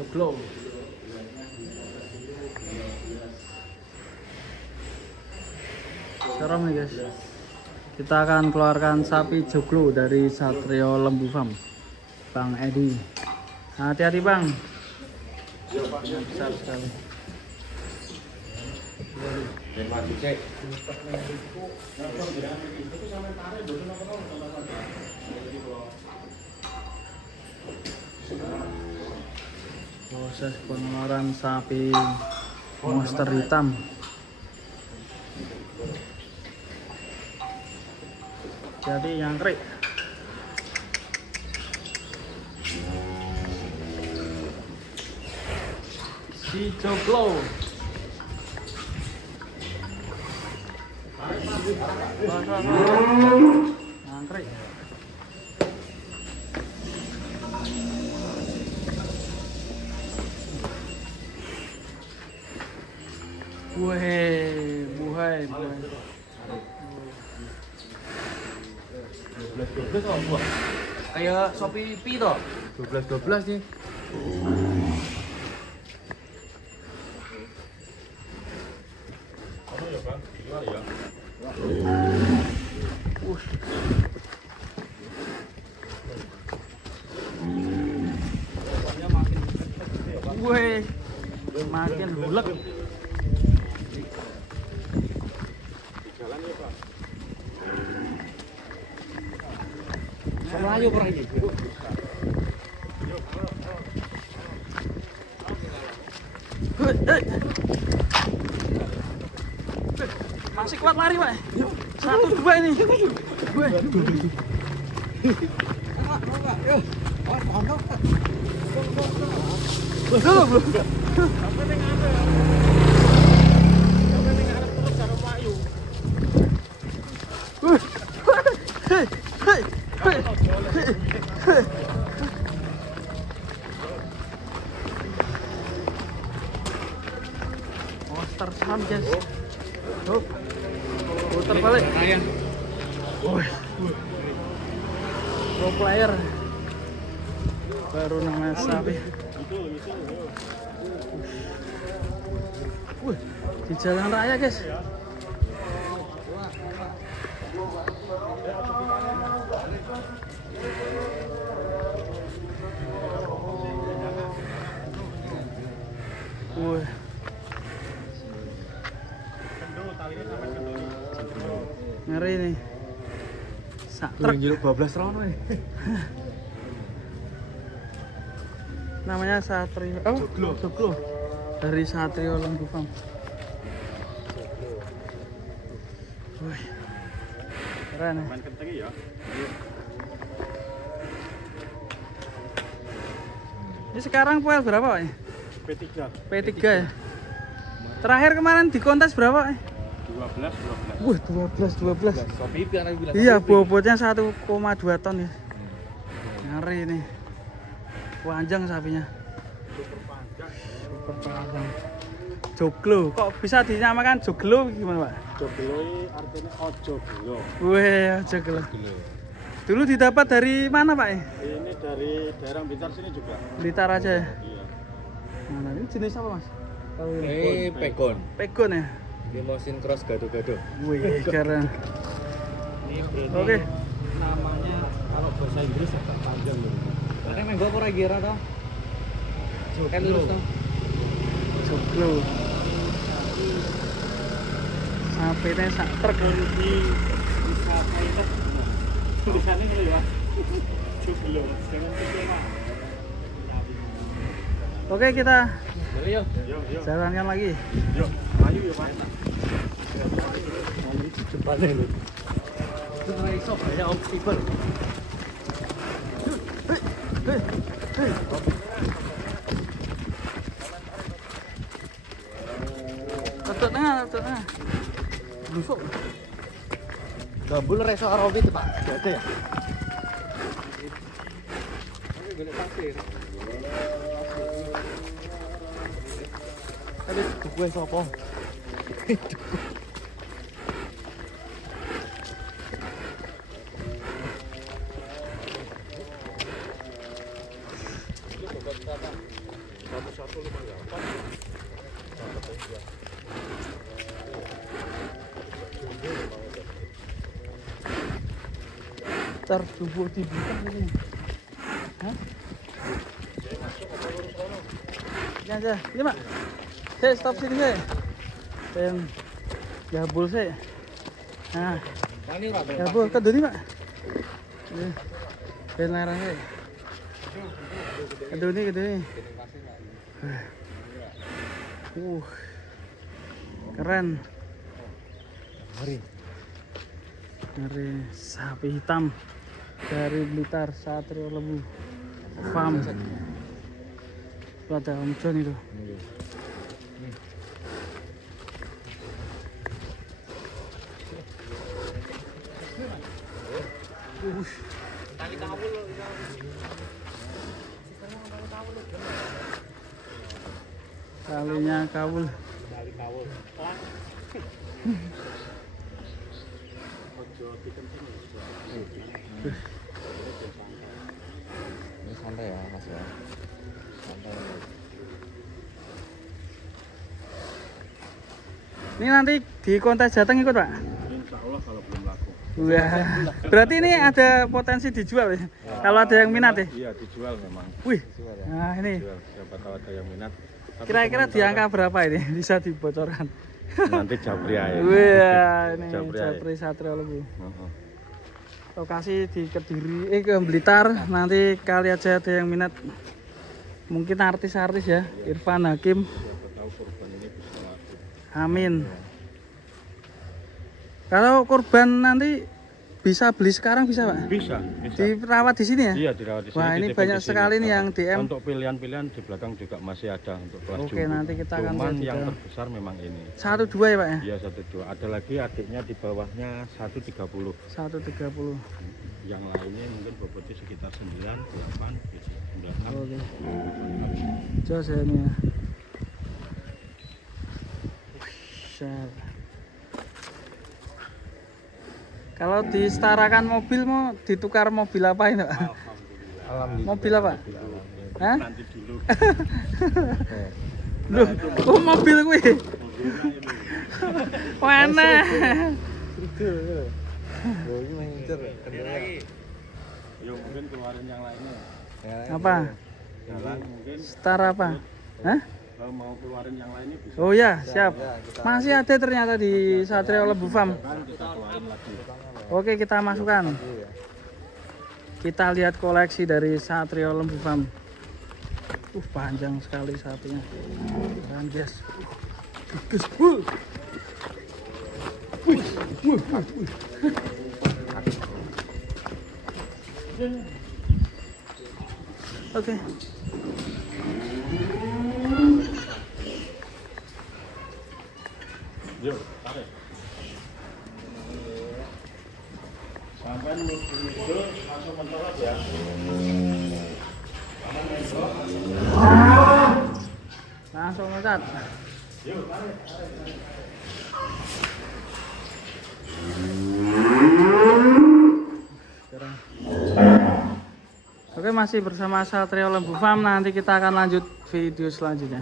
Joglo. Serem nih guys. Kita akan keluarkan sapi joglo dari Satrio Lembu Farm. Bang Edi. Hati-hati Bang. Besar sekali. Proses pengeluaran sapi monster hitam. Jadi nyangkrik. Si joglo. Nyangkrik. Buhay. Kayak Shopee Pi toh. 12 nih. Makin bulat. Melayu kurang ini. Masih kuat lari, Pak. 1-2 ini. Monster Sam guys. Putar balik. Pro player. Baru namanya sapi. Di jalan raya guys. Ngeri nih. Sak truk Jeruk 12 rono nih. namanya Satrio. Joglo. Dari Satrio Lembu Farm. Keren ya. Main kenteng ya. Ini sekarang poin berapa Pak? P3. P3 ya. Terakhir kemarin di kontes berapa? 12. 12. Shopee Pi anak bilang. Iya, bobotnya 1,2 ton ya. Ngeri ini. Panjang sapinya. Super panjang. Joglo. Kok bisa dinamakan joglo gimana, Pak? Joglo ini artinya ojo gelo. Joglo. Dulu didapat dari mana, Pak? Ini dari daerah Blitar sini juga. Blitar aja ya. Iya. Nah, ini jenis apa, Mas? Ini Pegon. Pegon ya. Limosin cross gado-gado. Wih, keren. Ini brand Oke. namanya kalau bahasa Inggris agak panjang loh. Ini menggo apa ora kira toh? Kan lurus toh. Joglo. Sapinya sak truk. Di wisata itu tulisannya ini ya. Joglo. Jangan kecewa. Oke, kita Boleh yuk. Yuk. jalankan lagi. Yuk, ayo ya, Pak. Mau di depannya lho. Itu ora iso ya Om Fiber. Tutup tengah. Busuk. Gambul reso arobi itu Pak. Gak ada ya? Oke, golek pasir. Tadi gue sopo? Blitar dubuh di Blitar ini. Hah? Ya aja, ini mak. Saya stop sini saya. Dan jabul saya. Nah, jabul ke duni mak. Dan larang saya. Ke duni. Keren. Ngeri sapi hitam dari Blitar Satrio Lembu Farm. Itu ada Om John itu. Kalinya kawul. Ini santai ya Mas ya. Santai. Ini nanti di kontes Jateng ikut Pak? Insya Allah kalau belum laku. Wah, berarti ini ada potensi dijual ya? Kalau ada yang minat ya? Iya dijual memang. Wih, Jual ya. nah ini Jual. Siapa tahu ada yang minat. Tapi kira-kira di sementara angka berapa ini bisa dibocorkan? nanti Japri aja. Wah, ini Japri aja. Japri Satrio Lembu. Heeh. Lokasi di Kediri, ke Blitar. Nanti kali aja ada yang minat. Mungkin artis-artis ya, Irfan Hakim. Siapa tahu korban ini bisa laku. Amin. Kalau korban nanti bisa beli sekarang bisa Pak? Bisa. Dirawat di sini ya? Iya dirawat di sini. Wah, ini dititip banyak di sini. sekali nih yang DM. Untuk pilihan-pilihan di belakang juga masih ada untuk kelas Oke, jumbo. nanti kita akan Cuman lihat yang juga. terbesar memang ini. 1-2 ya Pak ya? Iya 1-2. Ada lagi adiknya di bawahnya 130. 130. Yang lainnya mungkin bobotnya sekitar 9, 8, 9. Oke. Jos ya ini ya. Share. Kalau disetarakan mobil mau ditukar mobil apa ini Pak? Alhamdulillah. Mobil apa? Hah? Nanti dulu. Loh, oh mobil kuwi. Mana? Loh, ini mengincer kendaraan. Yuk mungkin keluarin yang lainnya. Apa? Jalan mungkin Setara apa? Hah? kalau mau keluarin yang lainnya bisa Oh ya, siap. Masih ada ternyata di Satrio Lembu Farm. kan kita keluarin lagi. Oke, kita masukkan. Kita lihat koleksi dari Satrio Lembu Farm. Panjang sekali sapinya. Anjas. Gus. Oke. Yuk, tarik. Sampai itu langsung mencolok ya. Langsung ngecat. Yuk, tarik. Oke, masih bersama Satrio Lembu Farm. Nanti kita akan lanjut video selanjutnya.